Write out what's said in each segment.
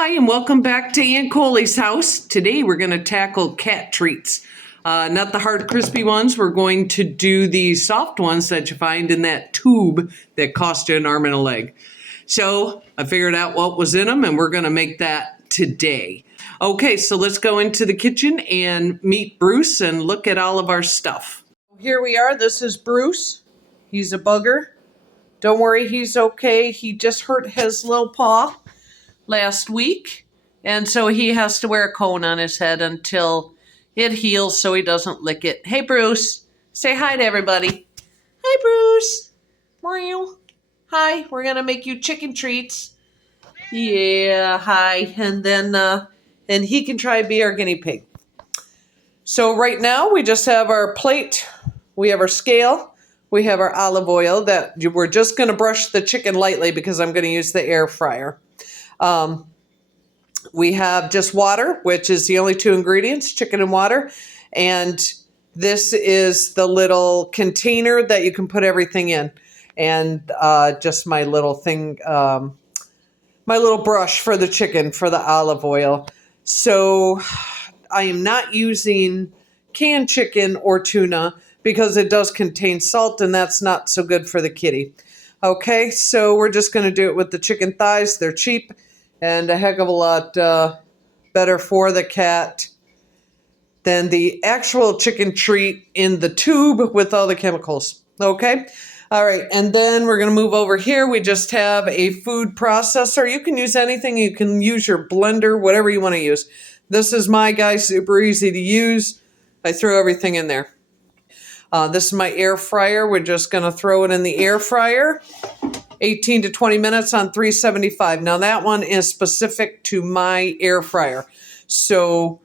Hi, and welcome back to Aunt Coley's house. Today we're going to tackle cat treats. Not the hard, crispy ones. We're going to do the soft ones that you find in that tube that cost you an arm and a leg. So I figured out what was in them, and we're going to make that today. Okay, so let's go into the kitchen and meet Bruce and look at all of our stuff. Here we are. This is Bruce. He's a bugger. Don't worry, he's okay. He just hurt his little paw last week, and so he has to wear a cone on his head until it heals so he doesn't lick it. Hey, Bruce, say hi to everybody. Hi, Bruce. Meow. Hi, we're gonna make you chicken treats. Yeah, hi. And then and he can try be our guinea pig. So right now we just have our plate, we have our scale, we have our olive oil that we're just gonna brush the chicken lightly because I'm gonna use the air fryer. We have just water, which is the only two ingredients, chicken and water. And this is the little container that you can put everything in. And just my little thing, my little brush for the chicken, for the olive oil. So I am not using canned chicken or tuna because it does contain salt and that's not so good for the kitty. Okay, so we're just going to do it with the chicken thighs. They're cheap and a heck of a lot better for the cat than the actual chicken treat in the tube with all the chemicals. Okay, all right, and then we're going to move over here. We just have a food processor. You can use anything. You can use your blender, whatever you want to use. This is my guy, super easy to use. I throw everything in there. This is my air fryer. We're just going to throw it in the air fryer. 18 to 20 minutes on 375. Now that one is specific to my air fryer. So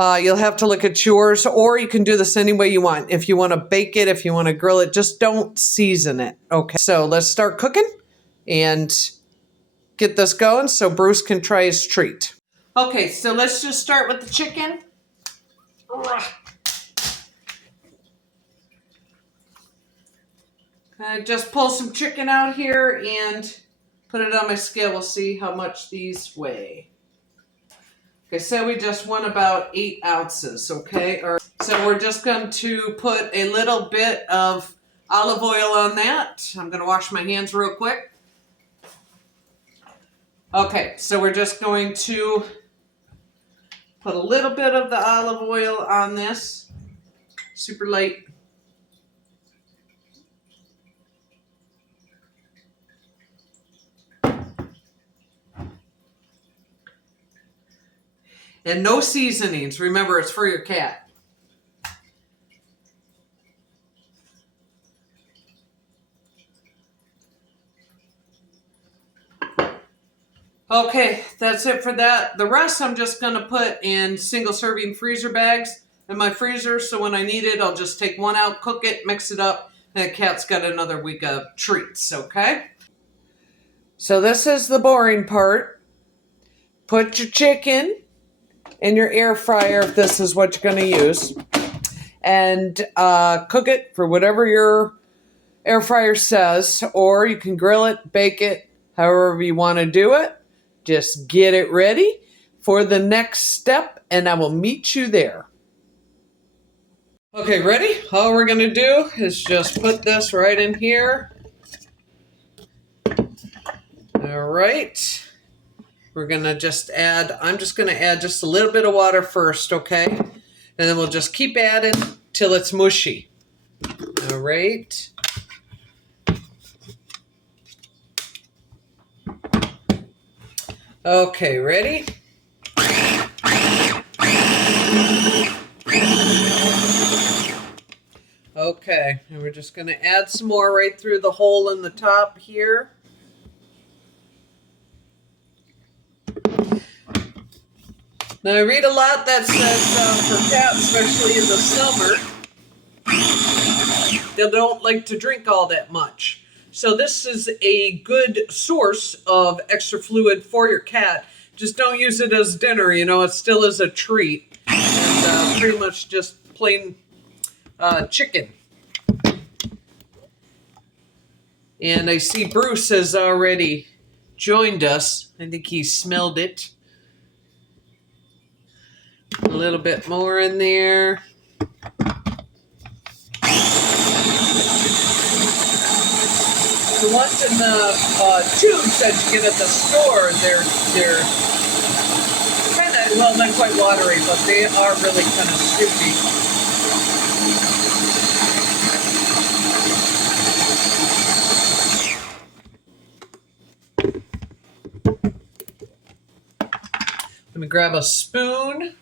you'll have to look at yours, or you can do this any way you want. If you want to bake it, if you want to grill it, just don't season it. Okay, so let's start cooking and get this going so Bruce can try his treat. Okay, so let's just start with the chicken. I just pull some chicken out here and put it on my scale. We'll see how much these weigh. Okay, so we just want about 8 ounces, okay? So we're just going to put a little bit of olive oil on that. I'm going to wash my hands real quick. Okay, so we're just going to put a little bit of the olive oil on this. Super light. And no seasonings. Remember, it's for your cat. Okay, that's it for that. The rest I'm just going to put in single serving freezer bags in my freezer. So when I need it, I'll just take one out, cook it, mix it up, and the cat's got another week of treats, okay? So this is the boring part. Put your chicken in your air fryer if this is what you're going to use, and cook it for whatever your air fryer says, or you can grill it, bake it, however you want to do it. Just get it ready for the next step, and I will meet you there. Okay, ready? All we're going to do is just put this right in here. All right. We're going to just add, I'm just going to add just a little bit of water first, okay? And then we'll just keep adding till it's mushy. All right. Okay, ready? Okay, and we're just going to add some more right through the hole in the top here. Now, I read a lot that says for cats, especially in the summer, they don't like to drink all that much. So this is a good source of extra fluid for your cat. Just don't use it as dinner, you know, it still is a treat. And pretty much just plain chicken. And I see Bruce has already joined us. I think he smelled it. A little bit more in there. The ones in the tubes that you get at the store, they're kind of, well, not quite watery, but they are really kind of soupy. Let me grab a spoon.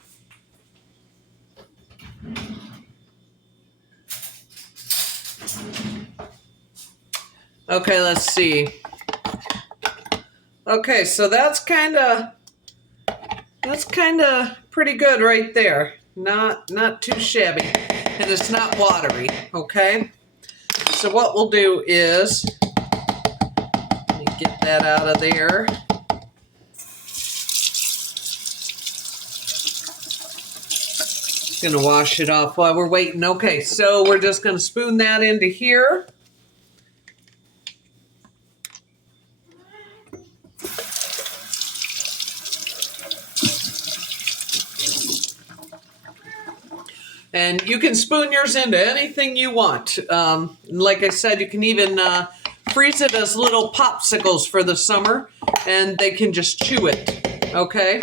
Okay, let's see. Okay, so that's kind of pretty good right there. Not too shabby, and it's not watery. Okay, so what we'll do is, let me get that out of there. Gonna wash it off while we're waiting. Okay, so we're just gonna spoon that into here. And you can spoon yours into anything you want. Like I said, you can even freeze it as little popsicles for the summer, and they can just chew it, okay?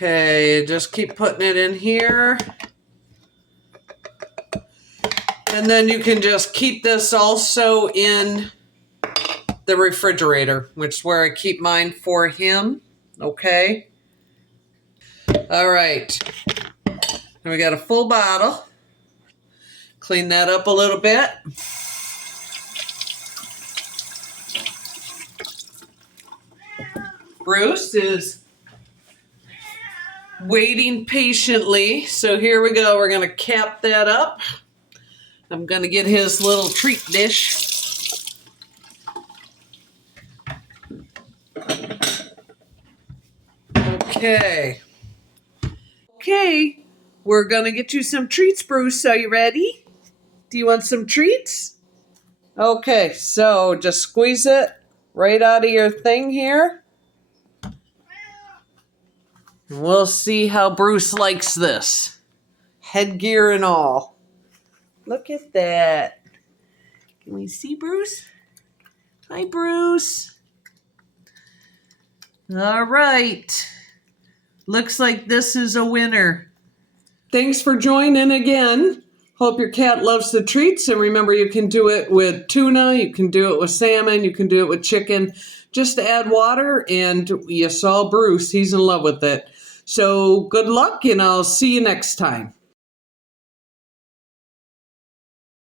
Okay, just keep putting it in here. And then you can just keep this also in the refrigerator, which is where I keep mine for him. Okay. All right. And we got a full bottle. Clean that up a little bit. Bruce is waiting patiently. So here we go. We're going to cap that up. I'm going to get his little treat dish. Okay. Okay. We're going to get you some treats, Bruce. Are you ready? Do you want some treats? Okay. So just squeeze it right out of your thing here. We'll see how Bruce likes this. Headgear and all. Look at that. Can we see Bruce? Hi, Bruce. All right. Looks like this is a winner. Thanks for joining again. Hope your cat loves the treats. And remember, you can do it with tuna. You can do it with salmon. You can do it with chicken. Just add water, and you saw Bruce. He's in love with it. So good luck, and I'll see you next time.